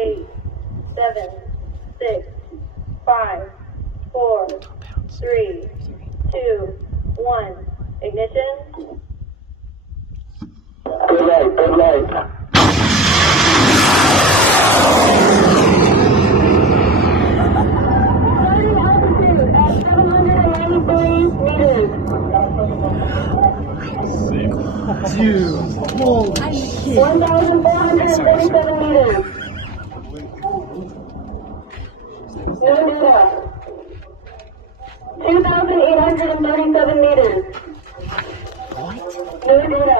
8, 7, 6, 5, 4, 3, 2, 1. Ignition. Good light, good light. Altitude at 783 meters. Dude, holy shit. 1,437 meters. No data. 2,837 meters. No data.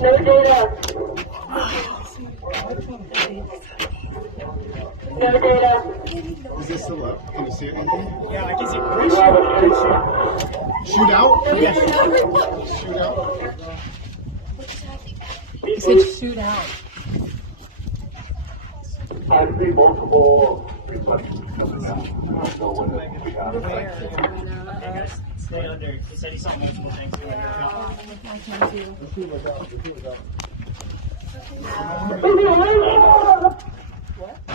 No data. No data. Is this still up? Can you see it? Yeah, I can see it. Shoot out? Yes. Shoot out. He said shoot out. I see multiple reflections coming out. Stay under. He said he saw multiple things. I can too.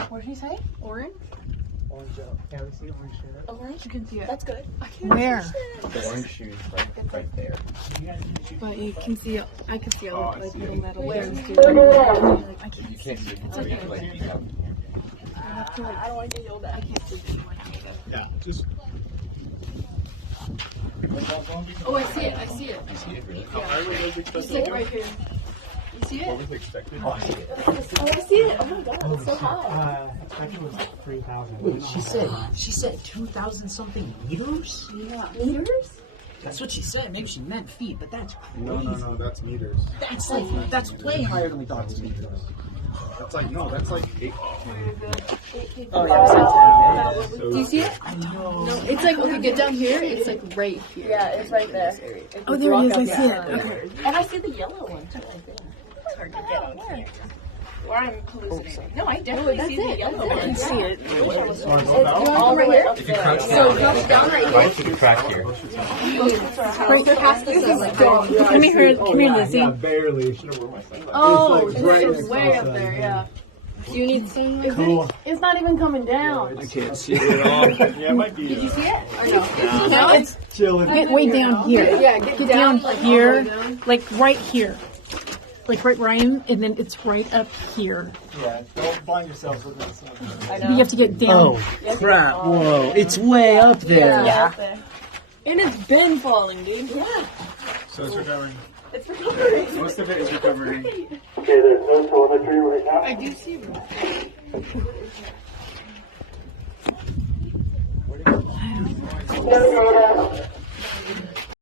What did he say? Orange? Yeah, we see orange shirt. Orange? You can see it. That's good. Where? The orange shoes right there. But you can see it. I can see all the little metal things too. I can't You can't see it. okay. Like, you know. I don't want to get yelled at. I can't see it. Yeah, just. Oh, I see it. I see it. I see it really. You see it right here. You see What it? was expected? Oh, I see it. Oh, I see it. Oh my god, it's so high. Expected was 3,000. Wait, she said 2,000 something meters? Yeah. Meters? That's what she said. Maybe she meant feet, but that's crazy. No, that's meters. That's way higher than we thought it was meters. That's like 8. Oh yeah. Do you see it? I know. No, it's like, okay, get down here. It's like right here. Yeah, it's right there. Oh, there it is. I see it. Okay. And I see the yellow one too, I think. It's hard to get on here. Or I'm hallucinating. No, I definitely see the yellow I one. can see it. It's all the way up there. So go down right Right here. to the crack here. Right past the sunlight. Come here, Lizzie. Barely. Should have worn my sunglasses. Oh, It's like it's right way across up that, there, yeah. yeah. Do you need sunlight? Cool. It's not even coming down. I can't see it at all. Yeah, it might be. Did you see it? Or no? No, it's Chilling. Get way down here. yeah. Get down here, like right here. Like right where I am, and then it's right up here. Yeah, don't blind yourself with this. You have to get down. Crap! Whoa! It's way up there. Yeah. And it's been falling, dude. Yeah. So it's recovering. It's recovering. Most of it is recovering. Okay, there's no telemetry right now. I do see it. No data.